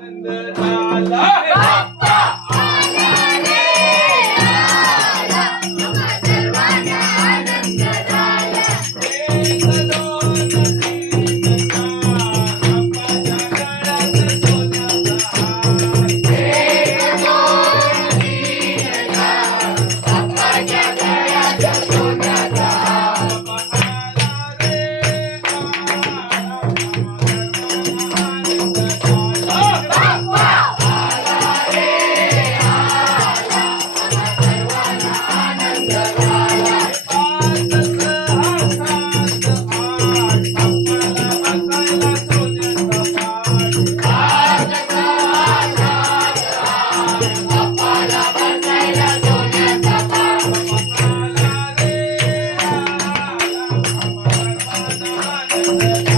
الأعلى Thank you.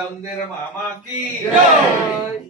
রামদেরাম আমাকে জয়